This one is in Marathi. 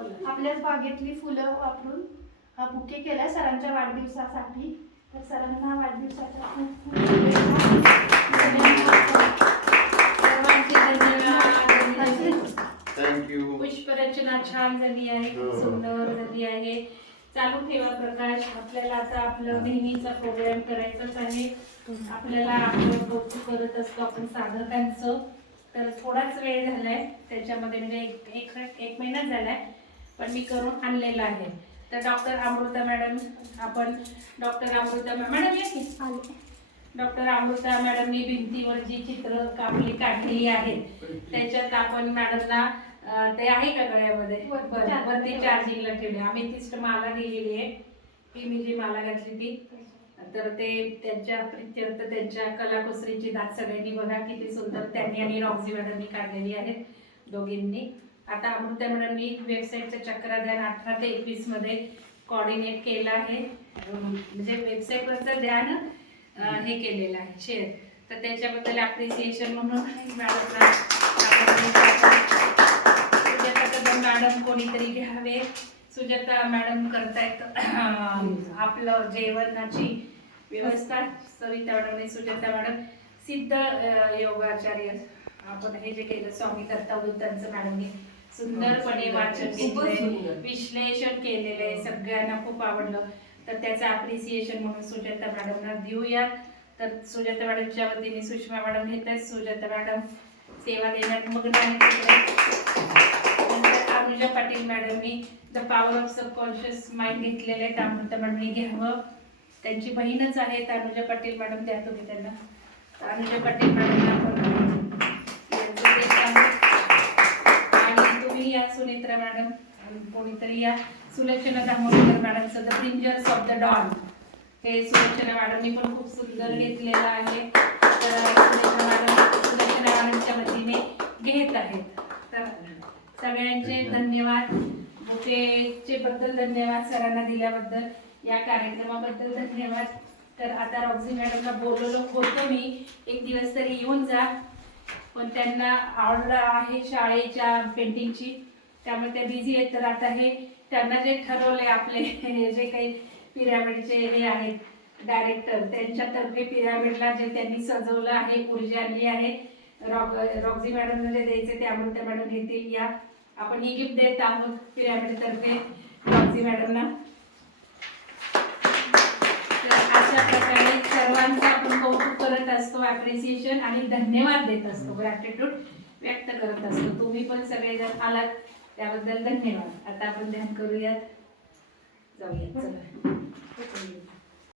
आपल्याच बागेतली फुलं वापरून हा बुके केलाय सरांच्या वाढदिवसासाठी. तर सरांना वाढदिवसाच्या खूप खूप पुष्परचना छान झाली आहे हो. सुंदर झाली आहे. चालू ठेवा प्रकाश. आपल्याला आता आपलं नेहमीचा प्रोग्राम करायचाच आहे. आपल्याला आपलं कौतुक करत असतो आपण साधकांचं. तर थोडाच वेळ झालाय. त्याच्यामध्ये म्हणजे एक एक एक महिना झालाय. पण मी करून आणलेला आहे. तर डॉक्टर अमृता मॅडम आपण डॉक्टर अमृता मॅडम या की. डॉक्टर अमृता मॅडमनी भिंतीवर जी चित्र कापली काढलेली आहेत त्याच्यात आपण मॅडमला ते आहे का गळ्यामध्ये? वरती. चार्जिंगला ठेवले. आम्ही तीच माला दिलेली आहे. ती मी जी माला घातली ती. तर ते त्यांच्या प्रित्यर्थ त्यांच्या कलाकुसरीची दात सगळ्यांनी बघा किती सुंदर त्यांनी आणि रॉक्झी मॅडमनी काढलेली आहेत दोघींनी. आता अमृता मॅडमनी वेबसाईटचं चक्राध्यान अठरा ते एकवीसमध्ये कॉर्डिनेट केलं आहे. म्हणजे वेबसाईटवरचं ध्यान हे केलेलं आहे शेअर तर त्याच्याबद्दल अप्रिसिएशन म्हणून मॅडमला मॅडम कोणीतरी घ्यावे. सुजाता मॅडम करतायत आपलं जेवणाची व्यवस्था. सविता मॅडम सुजाता मॅडम सिद्ध योगाचार्य. आपण हे जे केलं स्वामी करता त्यांचं मॅडमने सुंदरपणे वाचन केलंय सुंदर. विश्लेषण केलेलं आहे. सगळ्यांना खूप आवडलं. तर त्याचं अप्रिसिएशन म्हणून सुजाता मॅडमना देऊया. तर सुजाता मॅडमच्या वतीने सुषमा मॅडम घेत आहेत. सुजाता मॅडम सेवा देण्यात मग्न नंतर अनुजा पाटील मॅडमनी the power of subconscious mind घेतलेले आहेत अमृता मॅडमनी घ्यावं. त्यांची बहीणच आहेत अनुजा पाटील मॅडम द्या तुम्ही त्यांना. अनुजा पाटील मॅडमला आपण यांचं देत आहोत. आणि तुम्ही या सुनेत्रा मॅडम आणि कोणीतरी या Sulakshana Damodar मॅडमचं the prisoners of the dawn हे सुलक्षणा मॅडमनी पण खूप सुंदर घेतलेलं आहे. तर सुलक्षणा मॅडम सुलक्षणा मॅडमच्या वतीने घेत आहेत. तर सगळ्यांचे धन्यवाद. बुकेचे बद्दल धन्यवाद सरांना दिल्याबद्दल. या कार्यक्रमाबद्दल धन्यवाद. तर आता रॉक्झी मॅडमला बोलवलं होतं मी. एक दिवस तरी येऊन जा. पण त्यांना ऑर्डर आहे शाळेच्या पेंटिंगची त्यामुळे त्या बिझी आहेत. तर आता हे त्यांना जे ठरवले आपले हे जे काही पिरामिडचे हे आहेत डायरेक्टर त्यांच्यातर्फे पिरामिडला जे त्यांनी सजवलं आहे ऊर्जा आणली आहे रॉक रॉक्झी मॅडमला जे द्यायचे ते अमृता मॅडम घेतील या. आपण ही गिफ्ट देत आहोत पिरामिडतर्फे रॉक्झी मॅडमना तर अशा प्रकारे सर्वांचं आपण कौतुक करत असतो ॲप्रिसिएशन आणि धन्यवाद देत असतो ग्रॅटिट्यूड व्यक्त करत असतो. तुम्ही पण सगळेजण आलात. त्याबद्दल धन्यवाद. आता आपण ध्यान करूयात. जाऊयात चला.